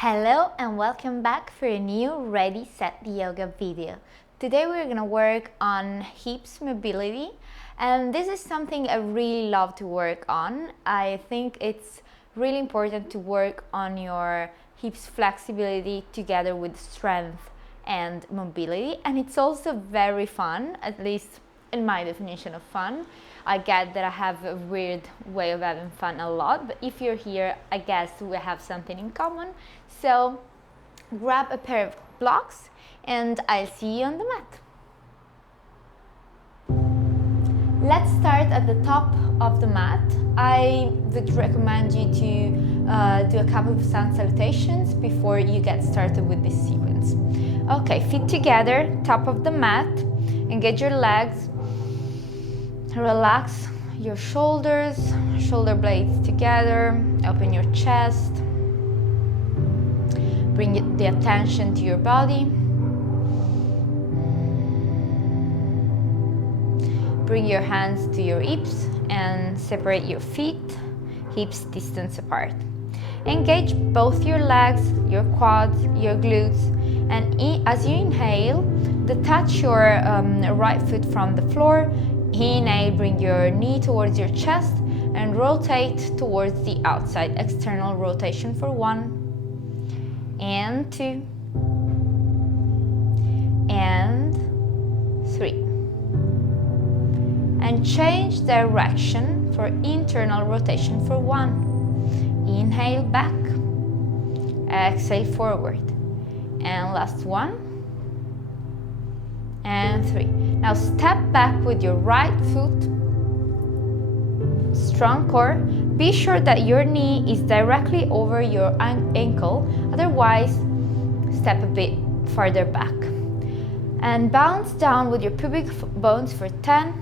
Hello and welcome back for a new Ready Set Yoga video. Today we're going to work on hips mobility, and this is something I really love to work on. I think it's really important to work on your hips flexibility together with strength and mobility, and it's also very fun, at least in my definition of fun. I get that I have a weird way of having fun a lot, but if you're here, I guess we have something in common. So grab a pair of blocks and I'll see you on the mat. Let's start at the top of the mat. I would recommend you to do a couple of sun salutations before you get started with this sequence. Okay, feet together, top of the mat, engage your legs, relax your shoulders, shoulder blades together, open your chest, bring the attention to your body, bring your hands to your hips and separate your feet, hips distance apart. Engage both your legs, your quads, your glutes, and as you inhale, detach your right foot from the floor. Inhale, bring your knee towards your chest and rotate towards the outside. External rotation for 1 and 2 and 3. And change direction for internal rotation for 1. Inhale back, exhale forward. And last 1 and 3. Now step back with your right foot, strong core. Be sure that your knee is directly over your ankle, otherwise step a bit farther back. And bounce down with your pubic bones for 10,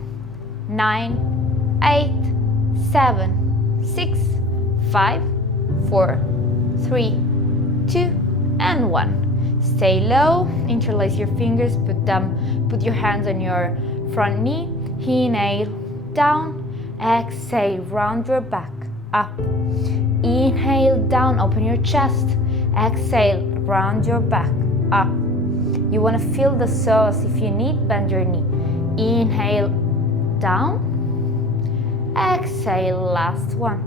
9, 8, 7, 6, 5, 4, 3, 2, and 1. Stay low, interlace your fingers, put your hands on your front knee, inhale, down, exhale, round your back, up, inhale, down, open your chest, exhale, round your back, up. You want to feel the psoas. If you need, bend your knee. Inhale, down, exhale, last one.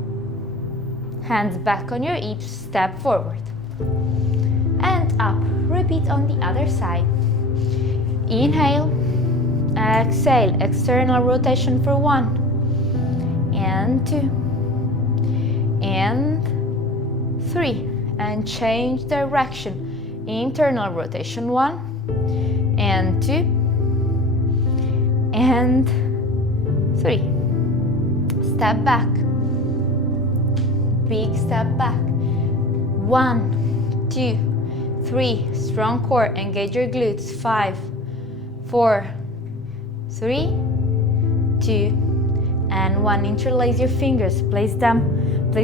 Hands back on your hips, step forward, and up. Repeat on the other side. Inhale, exhale, external rotation for 1 and 2 and 3, and change direction. Internal rotation 1 and 2 and 3. Step back, big step back. 1, 2, 3, strong core, engage your glutes. 5, 4, 3, 2, and 1. Interlace your fingers, place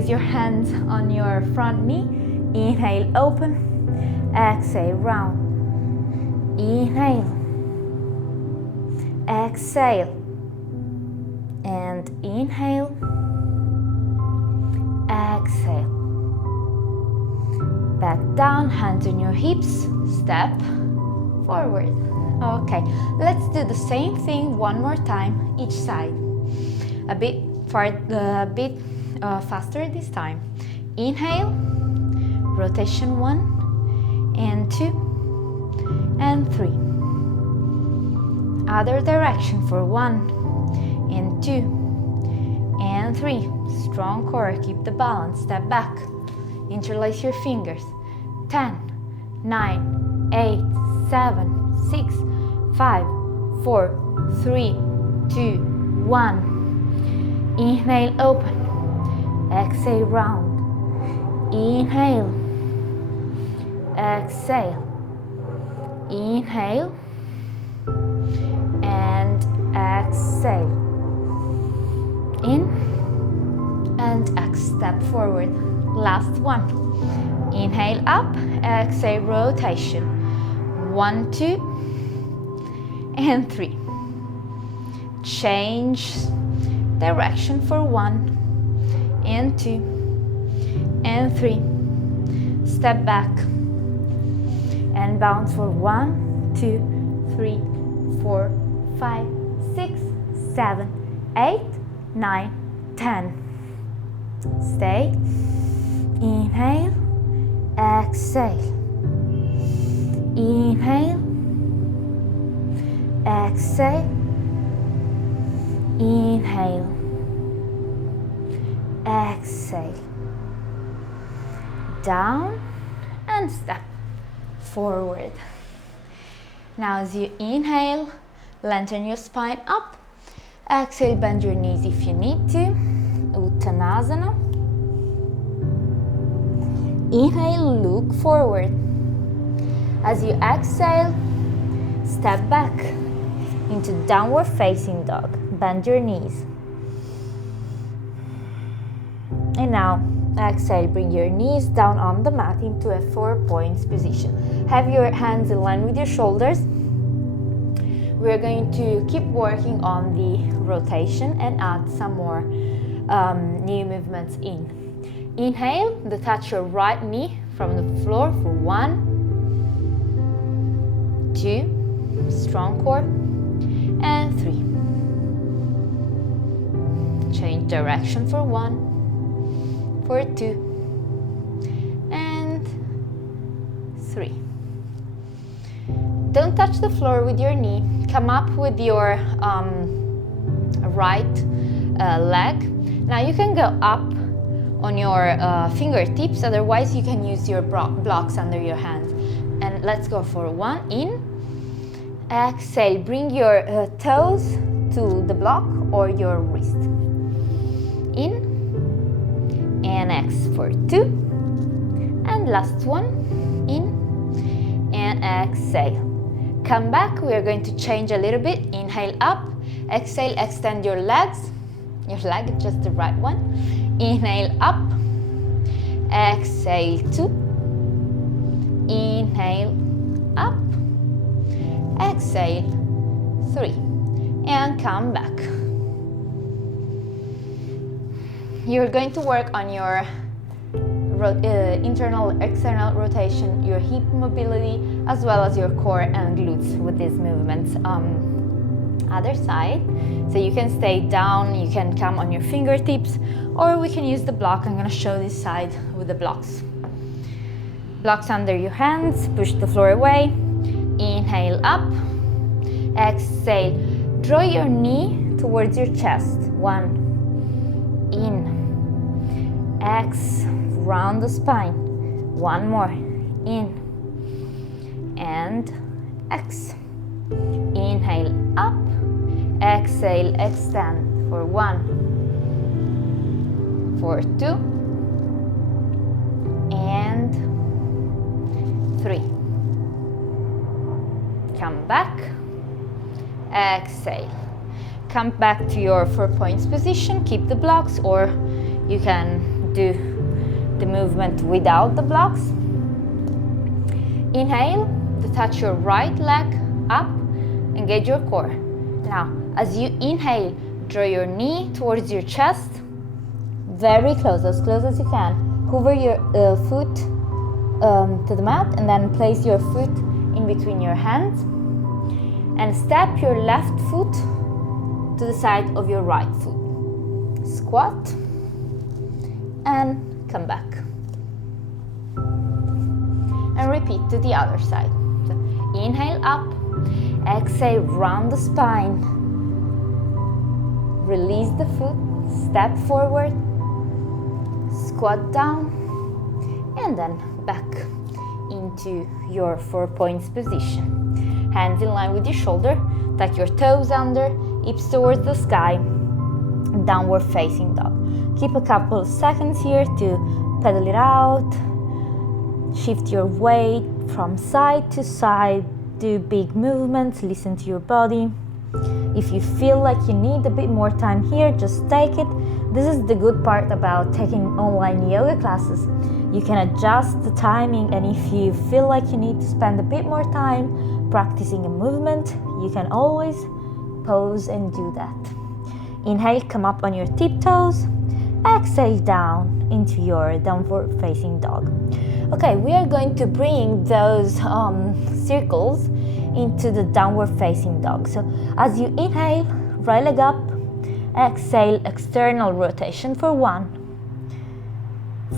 your hands on your front knee. Inhale, open, exhale, round. Inhale, exhale, and inhale, exhale. Back down, hands on your hips, step forward. Okay, let's do the same thing one more time, each side. A bit faster this time. Inhale, rotation 1 and 2 and 3. Other direction for 1 and 2 and 3. Strong core, keep the balance, step back. Interlace your fingers. 10, 9, 8, 7, 6, 5, 4, 3, 2, 1. Inhale, open. Exhale, round. Inhale. Exhale. Inhale. And exhale. In and step forward. Last one. Inhale up, exhale, rotation. 1, 2, and 3. Change direction for 1 and 2 and 3. step back, and bounce for 1, 2, 3, 4, 5, 6, 7, 8, 9, 10. Stay. Inhale, exhale. Inhale, exhale. Inhale, exhale. Down and step forward. Now as you inhale, lengthen your spine up. Exhale, bend your knees if you need to. Uttanasana. Inhale, look forward. As you exhale, step back into downward facing dog. Bend your knees. And now, exhale, bring your knees down on the mat into a 4 points position. Have your hands in line with your shoulders. We're going to keep working on the rotation and add some more new movements in. Inhale, detach your right knee from the floor for 1, 2, strong core, and 3. Change direction for 1, for 2, and 3. Don't touch the floor with your knee. Come up with your right leg. Now you can go up on your fingertips, otherwise you can use your blocks under your hands. And let's go for 1, in. Exhale, bring your toes to the block or your wrist. In. And exhale for 2. And last one, in. And exhale. Come back, we are going to change a little bit. Inhale up, exhale, extend your legs. Your leg, just the right one. Inhale up, exhale 2. Inhale up, exhale 3. And come back. You're going to work on your internal, external rotation, your hip mobility, as well as your core and glutes with these movements. Other side, so you can stay down, you can come on your fingertips, or we can use the block. I'm going to show this side with the blocks. Blocks under your hands, push the floor away. Inhale up, exhale, draw your knee towards your chest. 1, in, exhale, round the spine. 1 more, in, and exhale. Inhale up, exhale, extend for 1, for 2, and 3. Come back, exhale. Come back to your 4 points position, keep the blocks, or you can do the movement without the blocks. Inhale, detach your right leg up, engage your core. Now, as you inhale, draw your knee towards your chest, very close as you can. Hover your foot to the mat, and then place your foot in between your hands. And step your left foot to the side of your right foot. Squat, and come back. And repeat to the other side. So, inhale up, exhale, round the spine. Release the foot, step forward, squat down, and then back into your 4 points position. Hands in line with your shoulder, tuck your toes under, hips towards the sky, downward facing dog. Keep a couple of seconds here to pedal it out, shift your weight from side to side, do big movements, listen to your body. If you feel like you need a bit more time here, just take it. This is the good part about taking online yoga classes. You can adjust the timing, and if you feel like you need to spend a bit more time practicing a movement, you can always pause and do that. Inhale, come up on your tiptoes. Exhale down into your downward facing dog. Okay, we are going to bring those circles into the downward facing dog. So as you inhale, right leg up, exhale, external rotation for 1,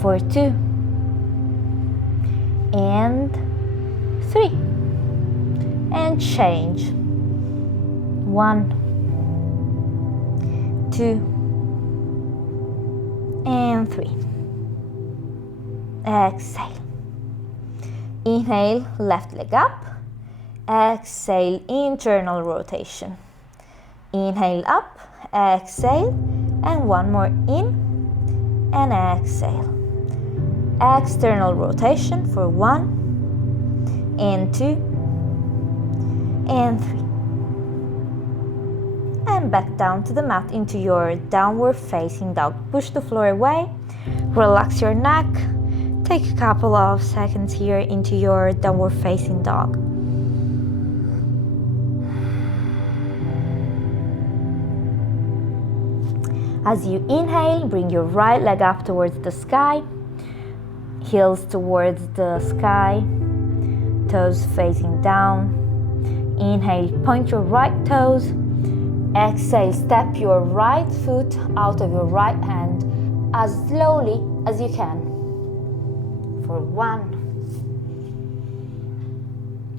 for 2, and 3, and change. 1, 2, and 3. Exhale. Inhale, left leg up. Exhale, internal rotation. Inhale up, exhale, and one more in, and exhale. External rotation for 1, and 2, and 3. And back down to the mat into your downward facing dog. Push the floor away, relax your neck. Take a couple of seconds here into your downward facing dog. As you inhale, bring your right leg up towards the sky, heels towards the sky, toes facing down. Inhale, point your right toes. Exhale, step your right foot out of your right hand as slowly as you can. For 1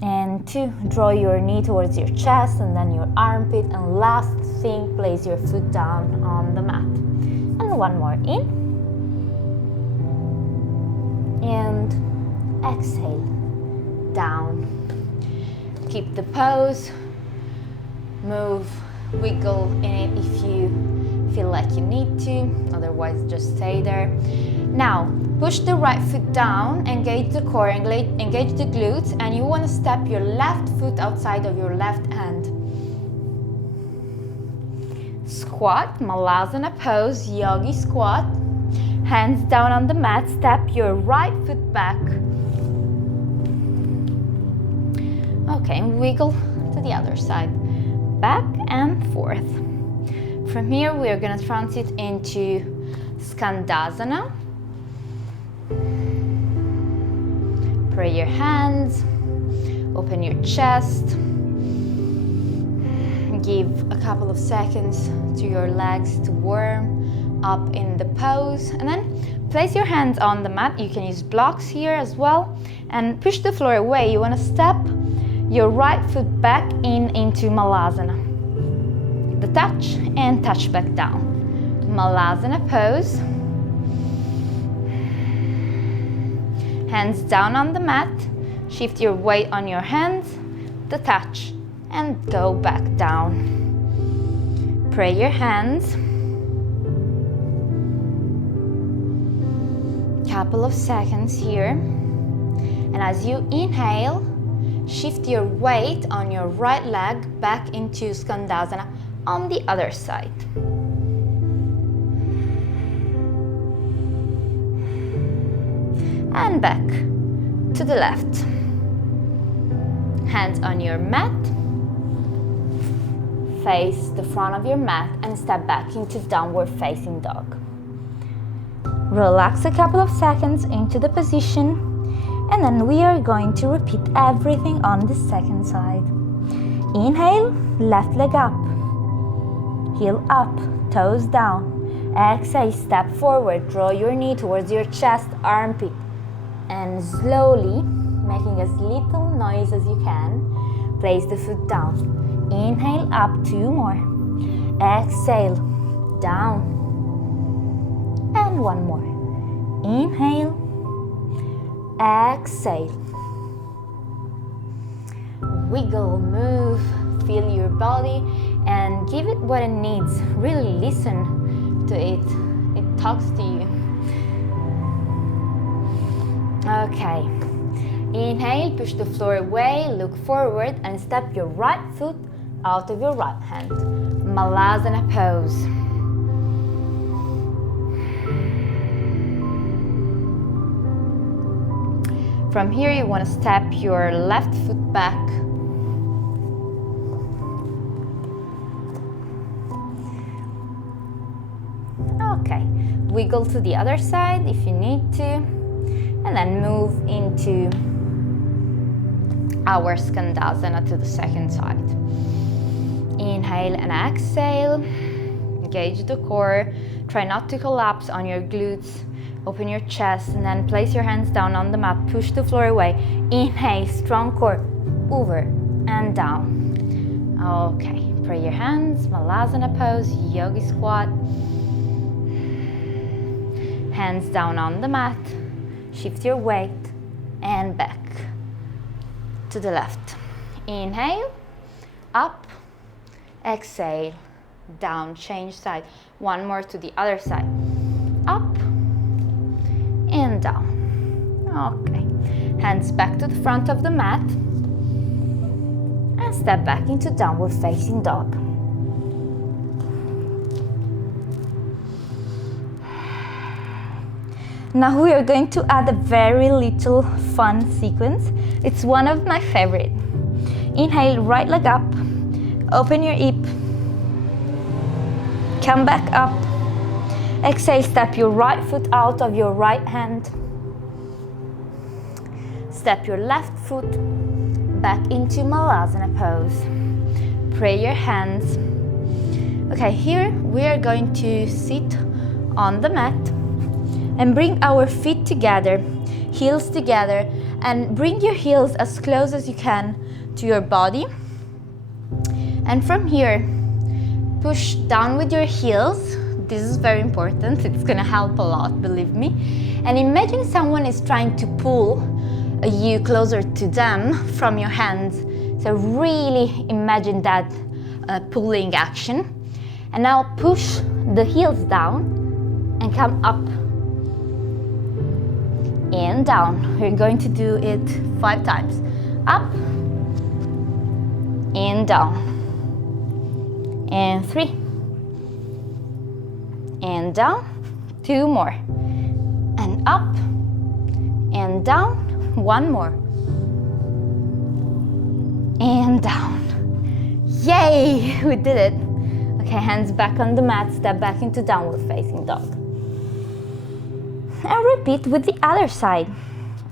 and 2, draw your knee towards your chest and then your armpit, and last thing, place your foot down on the mat. And one more in, and exhale, down. Keep the pose, move, wiggle in it if you feel like you need to, otherwise just stay there. Now, push the right foot down, engage the core, engage the glutes, and you want to step your left foot outside of your left hand. Squat, Malasana pose, Yogi Squat. Hands down on the mat, step your right foot back. Okay, and wiggle to the other side. Back and forth. From here, we are going to transit into Skandasana. Pray your hands, open your chest, give a couple of seconds to your legs to warm up in the pose, and then place your hands on the mat. You can use blocks here as well, and push the floor away. You want to step your right foot back into Malasana. The touch and touch back down. Malasana pose. Hands down on the mat, shift your weight on your hands, the touch, and go back down. Pray your hands. Couple of seconds here. And as you inhale, shift your weight on your right leg back into Skandasana on the other side. And back to the left. Hands on your mat. Face the front of your mat and step back into downward facing dog. Relax a couple of seconds into the position, and then we are going to repeat everything on the second side. Inhale, left leg up. Heel up, toes down. Exhale, step forward, draw your knee towards your chest, armpit. And slowly, making as little noise as you can, place the foot down. Inhale, up, 2 more. Exhale, down. And 1 more. Inhale, exhale. Wiggle, move, feel your body, and give it what it needs. Really listen to it. It talks to you. Okay, inhale, push the floor away, look forward, and step your right foot out of your right hand. Malasana pose. From here, you want to step your left foot back. Okay, wiggle to the other side if you need to. And then move into our Skandasana to the second side. Inhale and exhale. Engage the core. Try not to collapse on your glutes. Open your chest and then place your hands down on the mat. Push the floor away. Inhale, strong core. Over and down. Okay, pray your hands. Malasana pose, Yogi Squat. Hands down on the mat. Shift your weight and back to the left. Inhale, up, exhale, down, change side. One more to the other side. Up and down. Okay, hands back to the front of the mat and step back into downward facing dog. Now we are going to add a very little fun sequence. It's one of my favorite. Inhale, right leg up, open your hip, come back up. Exhale, step your right foot out of your right hand. Step your left foot back into Malasana pose. Pray your hands. Okay, here we are going to sit on the mat and bring our feet together, heels together, and bring your heels as close as you can to your body. And from here, push down with your heels. This is very important. It's gonna help a lot, believe me. And imagine someone is trying to pull you closer to them from your hands. So really imagine that pulling action. And now push the heels down and come up and down. We're going to do it 5 times. Up and down. And 3. And down. 2 more. And up and down. 1 more. And down. Yay! We did it. Okay, hands back on the mat. Step back into downward facing dog. And repeat with the other side.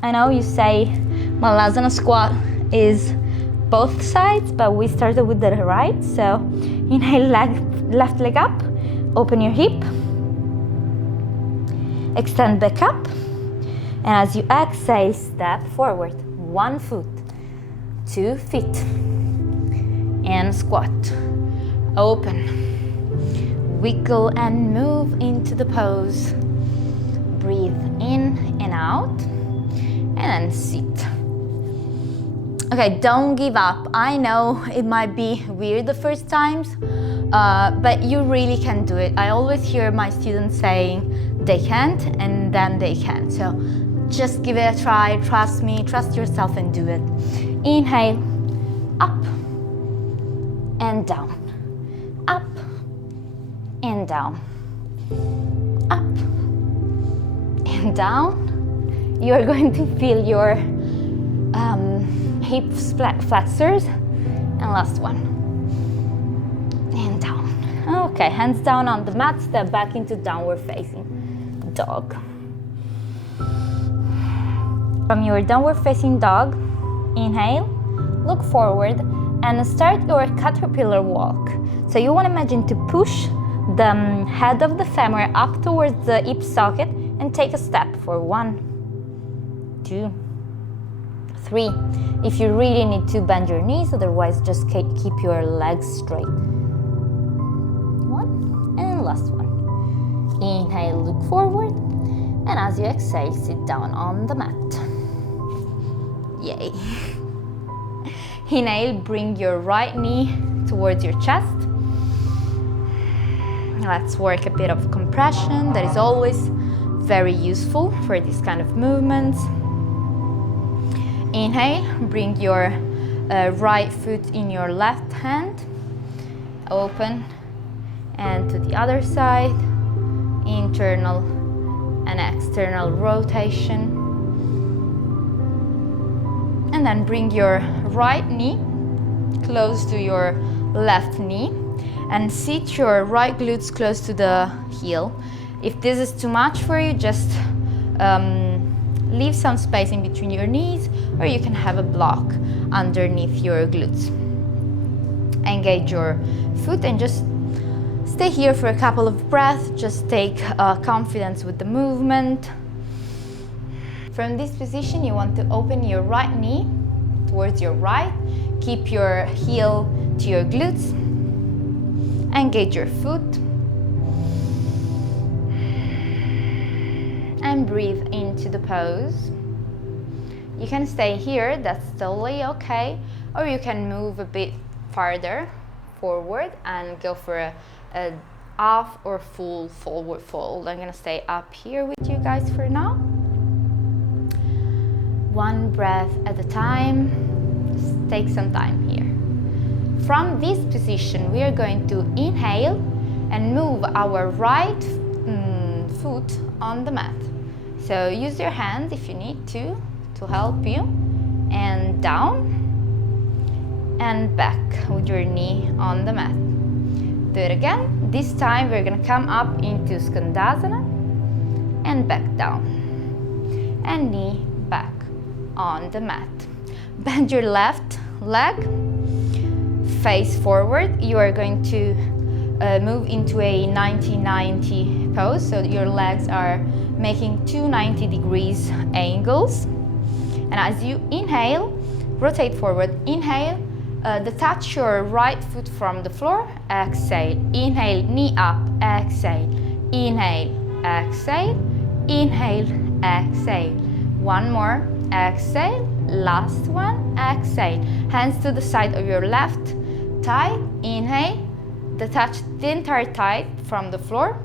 I know you say Malasana squat is both sides, but we started with the right. So inhale, left leg up, open your hip, extend back up, and as you exhale, step forward. 1 foot, 2 feet, and squat. Open, wiggle and move into the pose. Breathe in and out, and then sit. Okay, don't give up. I know it might be weird the first times, but you really can do it. I always hear my students saying they can't, and then they can. So just give it a try, trust me, trust yourself and do it. Inhale, up and down, up and down, up and down. You are going to feel your hip flexors. And last one. And down. Okay, hands down on the mat, step back into downward facing dog. From your downward facing dog, inhale, look forward, and start your caterpillar walk. So you want to imagine to push the head of the femur up towards the hip socket and take a step for 1, 2, 3. If you really need to bend your knees, otherwise just keep your legs straight. 1, and last one. Inhale, look forward, and as you exhale, sit down on the mat. Yay. Inhale, bring your right knee towards your chest. Let's work a bit of compression. That is always very useful for this kind of movements. Inhale, bring your right foot in your left hand. Open, and to the other side. Internal and external rotation. And then bring your right knee close to your left knee and sit your right glutes close to the heel. If this is too much for you, just Leave some space in between your knees, or you can have a block underneath your glutes. Engage your foot and just stay here for a couple of breaths. Just take confidence with the movement. From this position, you want to open your right knee towards your right. Keep your heel to your glutes. Engage your foot. And breathe into the pose. You can stay here, that's totally okay, or you can move a bit farther forward and go for a half or full forward fold. I'm gonna stay up here with you guys for now. One breath at a time. Just take some time here. From this position, we are going to inhale and move our right foot on the mat. So use your hands if you need to help you, and down and back with your knee on the mat. Do it again. This time we're gonna come up into Skandasana and back down, and knee back on the mat. Bend your left leg, face forward. You are going to move into a 90-90 pose, so your legs are making two 90 degrees angles. And as you inhale, rotate forward. Inhale, detach your right foot from the floor. Exhale, inhale, knee up. Exhale, inhale, exhale, inhale, exhale. One more, exhale, last one, exhale. Hands to the side of your left thigh. Inhale, detach the entire thigh from the floor.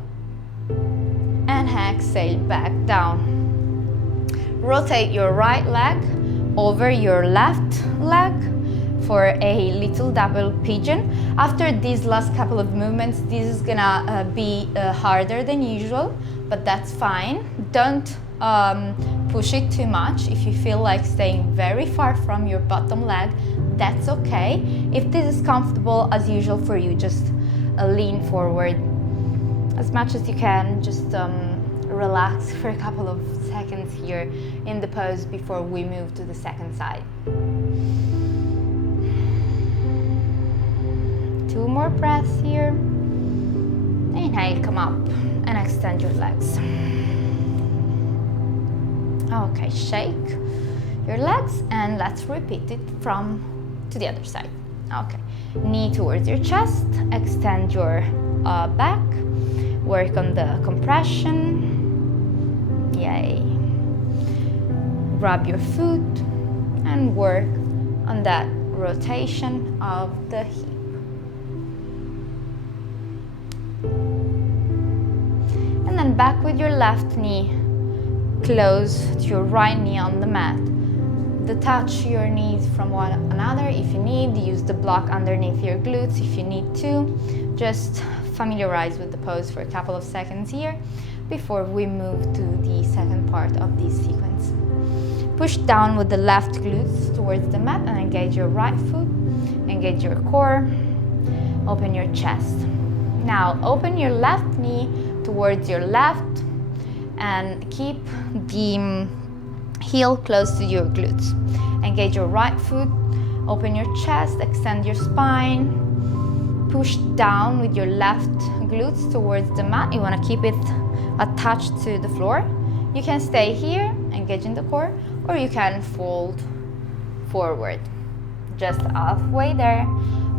And exhale, back down. Rotate your right leg over your left leg for a little double pigeon. After these last couple of movements, this is gonna be harder than usual, but that's fine. Don't push it too much. If you feel like staying very far from your bottom leg, that's okay. If this is comfortable as usual for you, just lean forward as much as you can. Just relax for a couple of seconds here in the pose before we move to the second side. 2 more breaths here. Inhale, come up and extend your legs. Okay, shake your legs and let's repeat it from to the other side. Okay, knee towards your chest, extend your back, work on the compression. Yay. Grab your foot and work on that rotation of the hip. And then back with your left knee close to your right knee on the mat. Detach your knees from one another if you need. Use the block underneath your glutes if you need to. Just familiarize with the pose for a couple of seconds here before we move to the second part of this sequence. Push down with the left glutes towards the mat and engage your right foot, engage your core, open your chest. Now open your left knee towards your left and keep the heel close to your glutes. Engage your right foot, open your chest, extend your spine, push down with your left glutes towards the mat. You want to keep it attached to the floor. You can stay here, engage in the core, or you can fold forward, just halfway there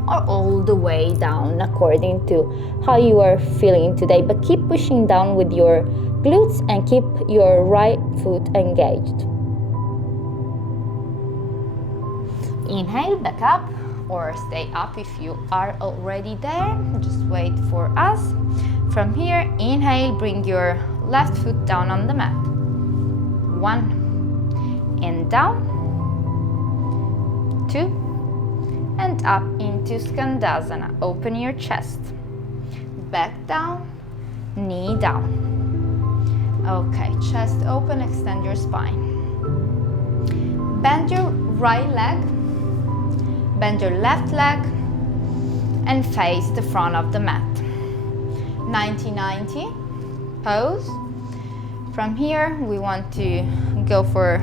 or all the way down according to how you are feeling today. But keep pushing down with your glutes and keep your right foot engaged. Inhale, back up, or stay up if you are already there. Just wait for us. From here, inhale, bring your left foot down on the mat. 1, and down. 2, and up into Skandasana. Open your chest. Back down, knee down. Okay, chest open, extend your spine. Bend your right leg, bend your left leg, and face the front of the mat. 90-90 pose. From here, we want to go for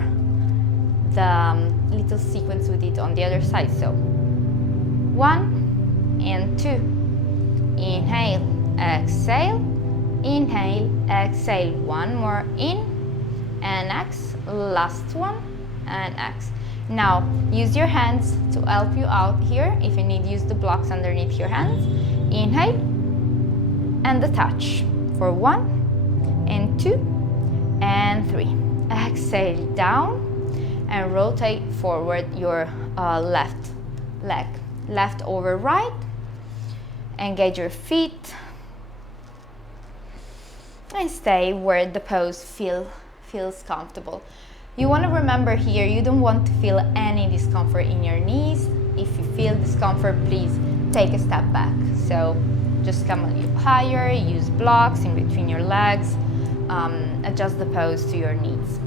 the little sequence we did on the other side. So 1 and 2. Inhale, exhale, inhale, exhale. One more in and exhale. Last one and exhale. Now use your hands to help you out here. If you need, use the blocks underneath your hands. Inhale and the touch for 1 and 2 and 3. Exhale down and rotate forward your left leg. Left over right. Engage your feet and stay where the pose feels comfortable. You want to remember here, you don't want to feel any discomfort in your knees. If you feel discomfort, please take a step back. So just come a little higher, use blocks in between your legs, adjust the pose to your needs.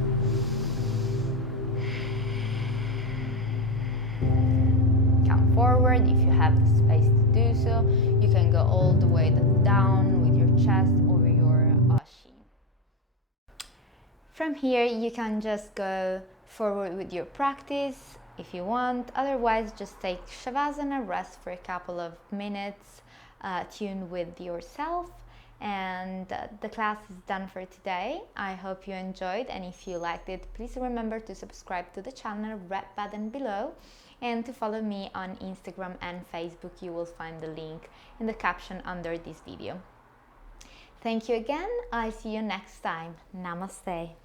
Come forward if you have the space to do so. You can go all the way down with your chest over your shin. From here, you can just go forward with your practice if you want. Otherwise, just take Shavasana, rest for a couple of minutes, tune with yourself. And the class is done for today. I hope you enjoyed, and if you liked it, please remember to subscribe to the channel, red button below, and to follow me on Instagram and Facebook. You will find the link in the caption under this video. Thank you again. I'll see you next time. Namaste.